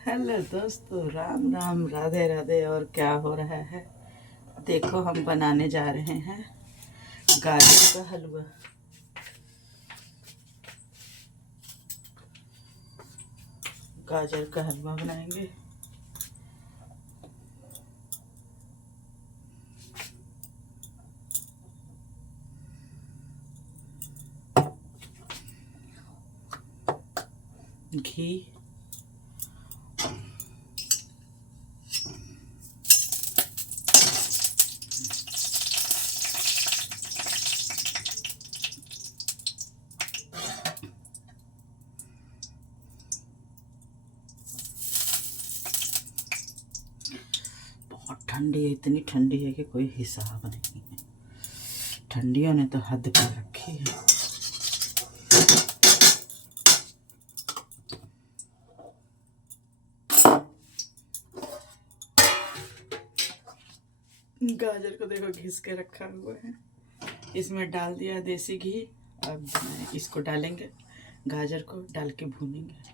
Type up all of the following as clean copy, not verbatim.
Hello दोस्तों, राम राम, राधे राधे। और क्या हो रहा है? देखो, हम बनाने जा रहे हैं गाजर का हलवा। गाजर का हलवा बनाएंगे। घी, बहुत ठंडी है, इतनी ठंडी है कि कोई हिसाब नहीं है। ठंडियों ने तो हद कर रखी है। गाजर को देखो घिस के रखा हुआ है। इसमें डाल दिया देसी घी। अब इसको डालेंगे, गाजर को डाल के भूनेंगे।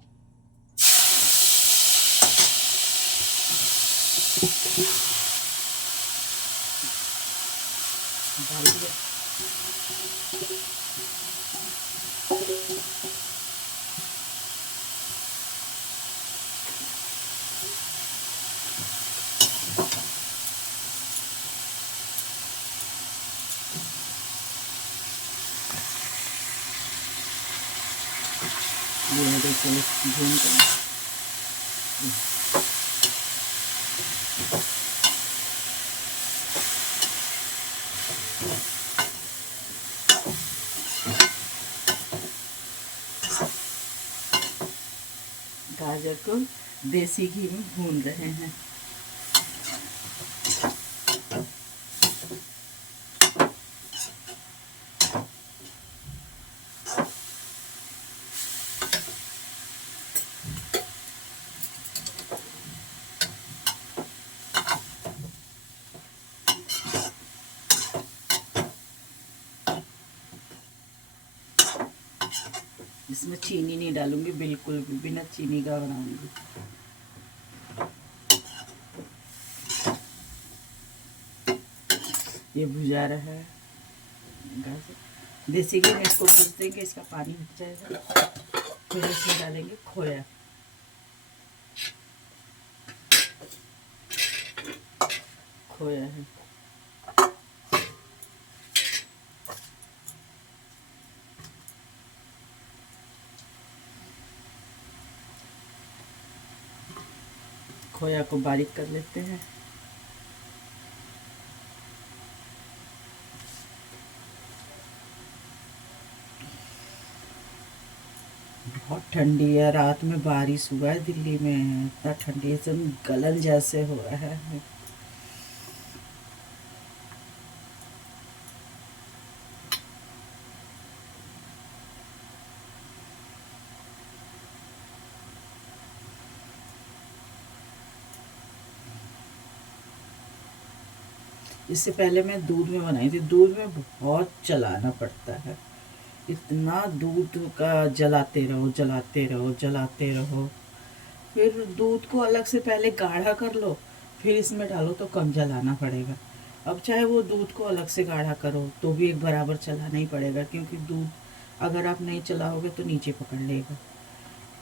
डाल दिया। ये देखो, भून कर गाजर को देसी घी में भून रहे हैं। इसमें चीनी नहीं डालूंगी, बिल्कुल भी बिना चीनी का बनाऊंगी। ये भुजा रहा है गाजर। देसी घी में इसको भूज देंगे, इसका पानी हट जाएगा। फिर इसमें डालेंगे खोया। खोया है। खोया को बारीक कर लेते हैं। बहुत ठंडी है, रात में बारिश हुआ है दिल्ली में। इतना ठंडी है, एकदम गलन जैसे हो रहा है। इससे पहले मैं दूध में बनाई थी। दूध में बहुत जलाना पड़ता है। इतना दूध का जलाते रहो, जलाते रहो, जलाते रहो। फिर दूध को अलग से पहले गाढ़ा कर लो, फिर इसमें डालो तो कम जलाना पड़ेगा। अब चाहे वो दूध को अलग से गाढ़ा करो तो भी एक बराबर चलाना ही पड़ेगा, क्योंकि दूध अगर आप नहीं चलाओगे तो नीचे पकड़ लेगा।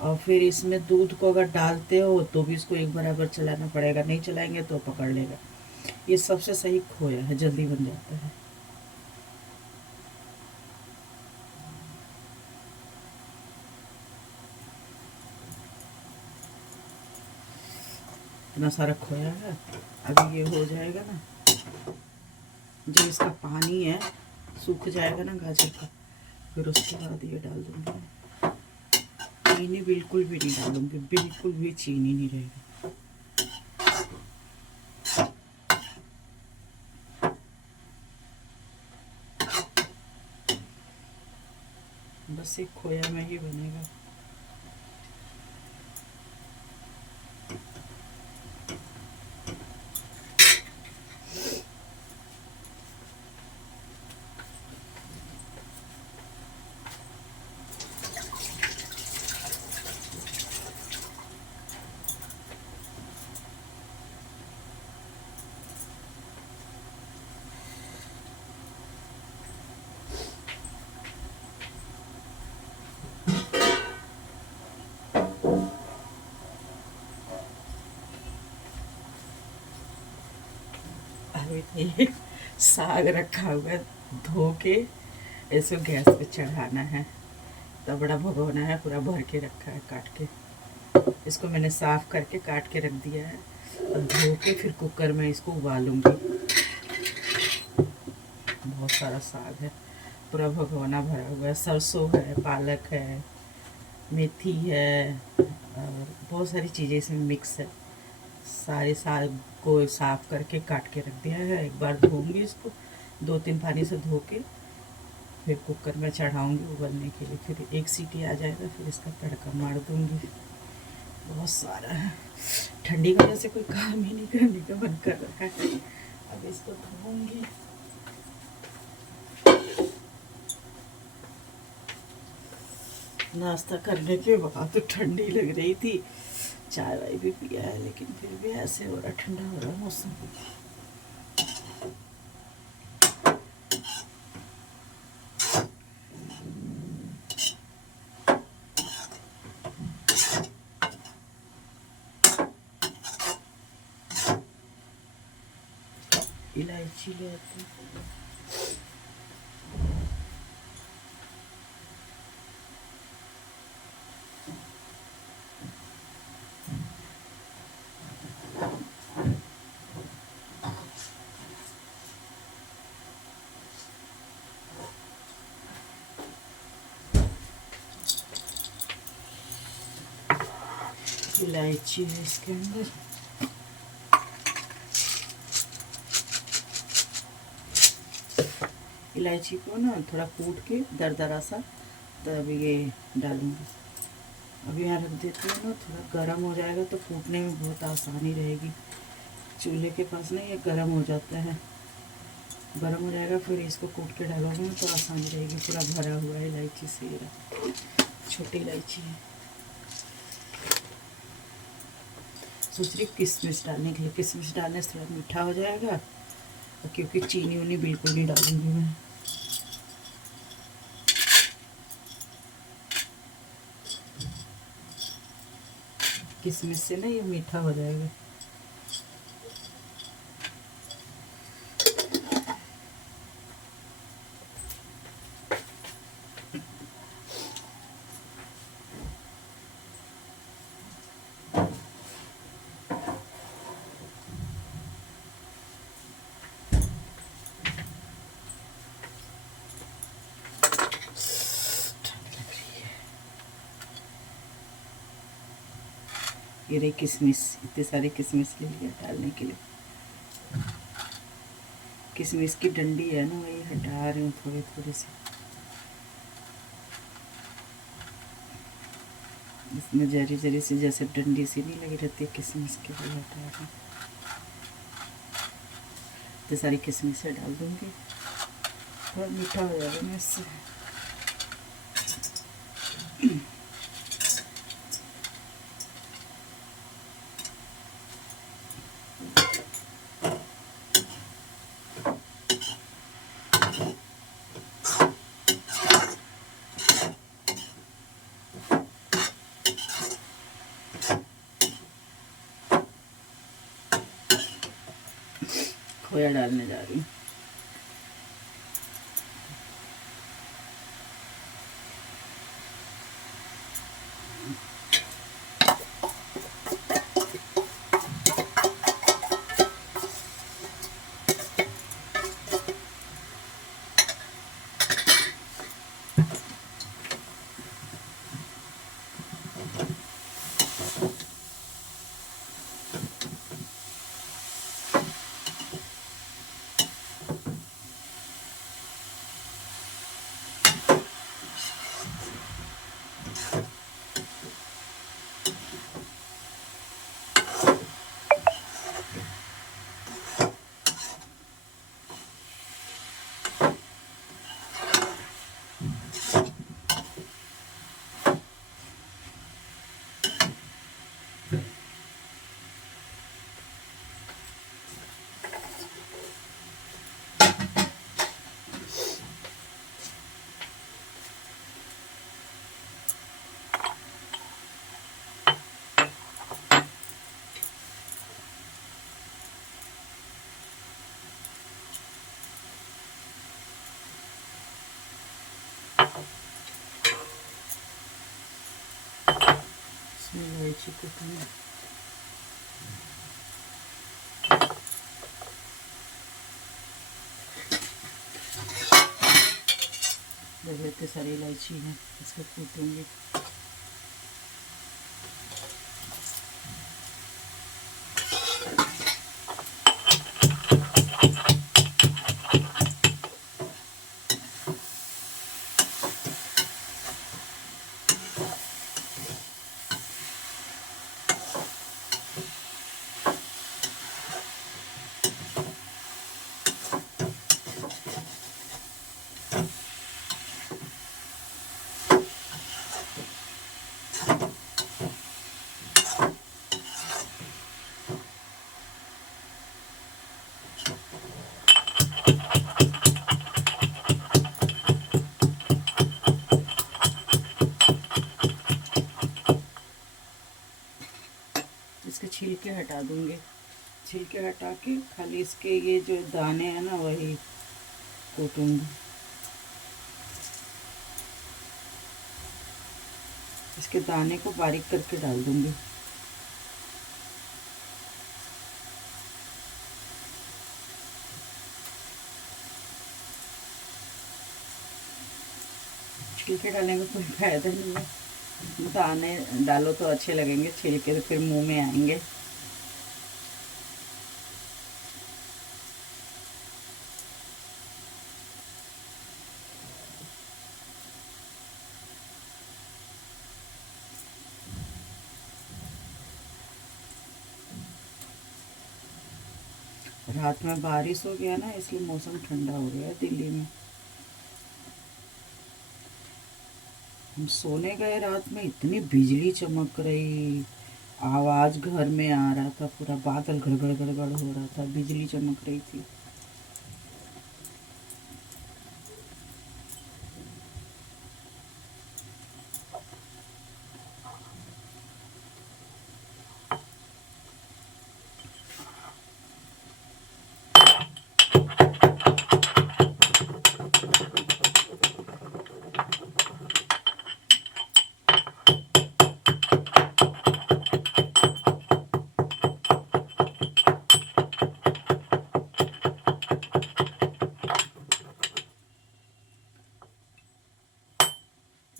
और फिर इसमें दूध को अगर डालते हो तो भी इसको एक बराबर चलाना पड़ेगा, नहीं चलाएंगे तो पकड़ लेगा। ये सबसे सही खोया है, जल्दी बन जाता है। इतना सारा खोया है। अभी ये हो जाएगा ना, जो इसका पानी है सूख जाएगा ना गाजर का, फिर उसके बाद ये डाल दूँगी। चीनी बिल्कुल भी नहीं डालूँगी, बिल्कुल भी चीनी नहीं रहेगी। बस एक खोया में ही बनेगा। ये साग रखा हुआ है, धो के इसको गैस पे चढ़ाना है। तो बड़ा भगोना है, पूरा भर के रखा है काट के। इसको मैंने साफ करके काट के रख दिया है और धो के फिर कुकर में इसको उबालूंगी। बहुत सारा साग है, पूरा भगोना भरा हुआ है। सरसों है, पालक है, मेथी है और बहुत सारी चीज़ें इसमें मिक्स है। सारे साग को साफ करके काट के रख दिया है। एक बार धोऊंगी इसको, 2-3 पानी से धो के फिर कुकर में चढ़ाऊंगी उबलने के लिए। फिर एक सीटी आ जाएगा, फिर इसका तड़का मार दूंगी। बहुत सारा है, ठंडी की वजह से कोई काम ही नहीं करने का मन कर रहा है। अब इसको धोऊंगी। नाश्ता करने के बाद तो ठंडी लग रही थी, चाय वाय भी पिया है, लेकिन फिर भी ऐसे हो रहा, ठंडा हो रहा मौसम। इलायची ले आती हूँ। इलायची है इसके अंदर। इलायची को ना थोड़ा कूट के दरदरा सा, तब ये डालूंगी। अभी यहाँ रख देती हूँ ना, थोड़ा गर्म हो जाएगा तो कूटने में बहुत आसानी रहेगी। चूल्हे के पास ना ये गर्म हो जाता है, गर्म हो जाएगा फिर इसको कूट के डालोगे ना तो आसानी रहेगी। पूरा भरा हुआ है इलायची से, ये छोटी इलायची है। सोच रही किशमिश डालने के लिए, किशमिश डालने से थोड़ा मीठा हो जाएगा, क्योंकि चीनी उनी बिल्कुल नहीं डालूंगी मैं। किशमिश से ना ये मीठा हो जाएगा। ये रही किशमिश, इतने सारे किशमिश ले लिया डालने के लिए। किशमिश की डंडी है ना, वही हटा रही हूँ थोड़ी थोड़ी सी। इसमें जरी जरी सी जैसे डंडी सी नहीं लगी रहती है किशमिश के, लिए हटा रही हूँ। इतनी सारी किशमिश डाल दूँगी, थोड़ा मीठा हो जाएगा ना इससे। खोया डालने जा रही हूँ। इलायची कुटूंगी। देखो इतनी सारी इलायची है, इसको कूटूंगी। इसके छिलके हटा दूंगी। छिलके हटा के खाली इसके ये जो दाने हैं ना वही कूटूंगी। इसके दाने को बारीक करके डाल दूंगी। छिलके डालने का कोई फायदा नहीं है, दाने डालो तो अच्छे लगेंगे, छिलके तो फिर मुंह में आएंगे। रात में बारिश हो गया ना, इसलिए मौसम ठंडा हो गया है दिल्ली में। हम सोने गए, रात में इतनी बिजली चमक रही, आवाज़ घर में आ रहा था, पूरा बादल गड़गड़ गड़गड़ हो रहा था, बिजली चमक रही थी।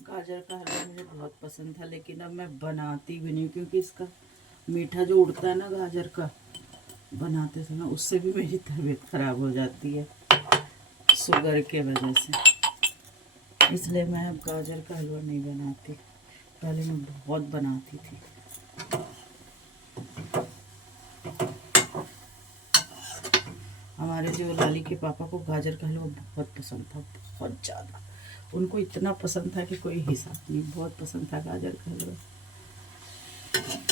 गाजर का हलवा मुझे बहुत पसंद था, लेकिन अब मैं बनाती भी नहीं, क्योंकि इसका मीठा जो उड़ता है ना गाजर का बनाते समय, उससे भी मेरी तबीयत खराब हो जाती है शुगर के वजह से। इसलिए मैं अब गाजर का हलवा नहीं बनाती। पहले मैं बहुत बनाती थी। हमारे जो लाली के पापा को गाजर का हलवा बहुत पसंद था, बहुत ज़्यादा। उनको इतना पसंद था कि कोई हिसाब नहीं, बहुत पसंद था गाजर का हलवा।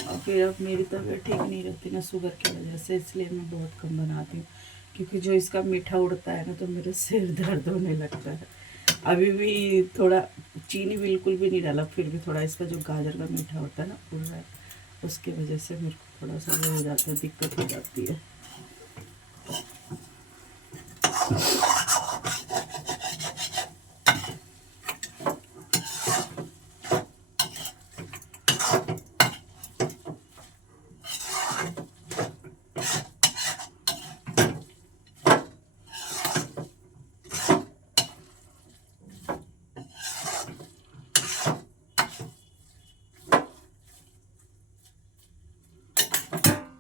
और फिर अब मेरी तबीयत ठीक नहीं रहती ना शुगर की वजह से, इसलिए मैं बहुत कम बनाती हूँ, क्योंकि जो इसका मीठा उड़ता है ना तो मेरे सिर दर्द होने लगता है। अभी भी थोड़ा चीनी बिल्कुल भी नहीं डाला, फिर भी थोड़ा इसका जो गाजर का मीठा होता है ना उड़ रहा है, उसके वजह से मेरे को थोड़ा सा वो हो जाता है, दिक्कत हो जाती है।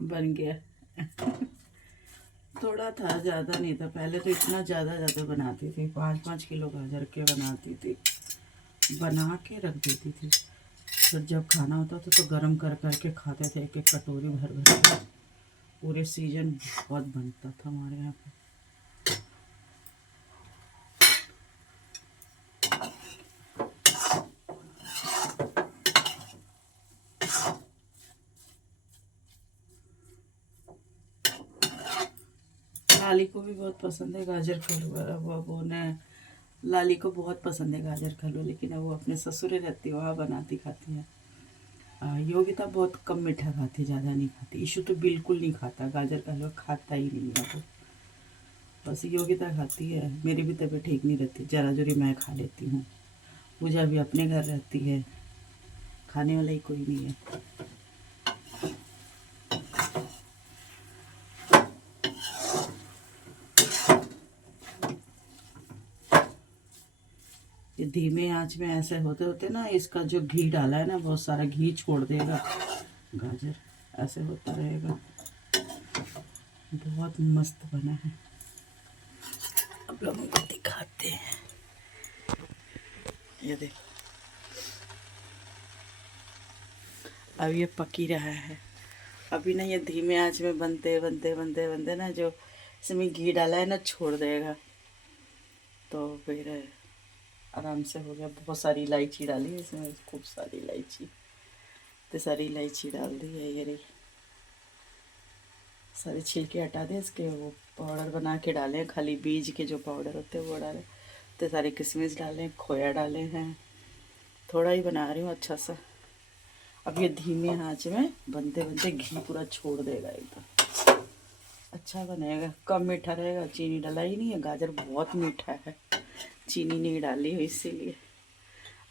बन गया। थोड़ा था, ज़्यादा नहीं था। पहले तो इतना ज़्यादा ज़्यादा बनाती थी, 5-5 किलो गाजर के बनाती थी, बना के रख देती थी। फिर जब खाना होता था तो गरम कर करके खाते थे, एक एक कटोरी भर भर के। पूरे सीजन बहुत बनता था हमारे यहाँ पे। लाली को भी बहुत पसंद है गाजर का हलवा। वो ने लाली को बहुत पसंद है गाजर का हलवा, लेकिन अब वो अपने ससुरे रहती है, वहाँ बनाती खाती है। योगिता बहुत कम मीठा खाती, ज़्यादा नहीं खाती। ईशु तो बिल्कुल नहीं खाता गाजर का हलवा, खाता ही नहीं है वो। बस योगिता खाती है। मेरी भी तबीयत ठीक नहीं रहती, जरा जरी मैं खा लेती हूँ। पूजा भी अपने घर रहती है, खाने वाला ही कोई नहीं है। धीमे आंच में ऐसे होते होते ना, इसका जो घी डाला है ना बहुत सारा घी छोड़ देगा गाजर, ऐसे होता रहेगा। बहुत मस्त बना है। अब लोगों को दिखाते हैं, ये देखो अब ये पकी रहा है। अभी ना ये धीमे आंच में बनते बनते बनते बनते ना, जो इसमें घी डाला है ना छोड़ देगा, तो फिर आराम से हो गया। बहुत सारी इलायची डाली है इसमें, खूब सारी इलायची, तो सारी इलायची डाल दी है। ये रही, सारे छिलके हटा दे इसके, वो पाउडर बना के डाले हैं, खाली बीज के जो पाउडर होते हैं वो डाले। तो सारे किशमिश डाले, खोया डाले हैं, थोड़ा ही बना रही हूँ अच्छा सा। अब ये धीमे आंच में बनते बनते घी पूरा छोड़ देगा, एकदम अच्छा बनेगा। कम मीठा रहेगा, चीनी डाला ही नहीं है, गाजर बहुत मीठा है, चीनी नहीं डाली है इसीलिए।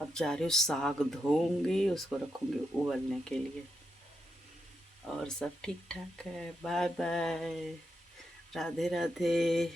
अब जा रही हूँ साग धोऊंगी, उसको रखूँगी उबलने के लिए। और सब ठीक ठाक है। Bye bye, Radhe Radhe.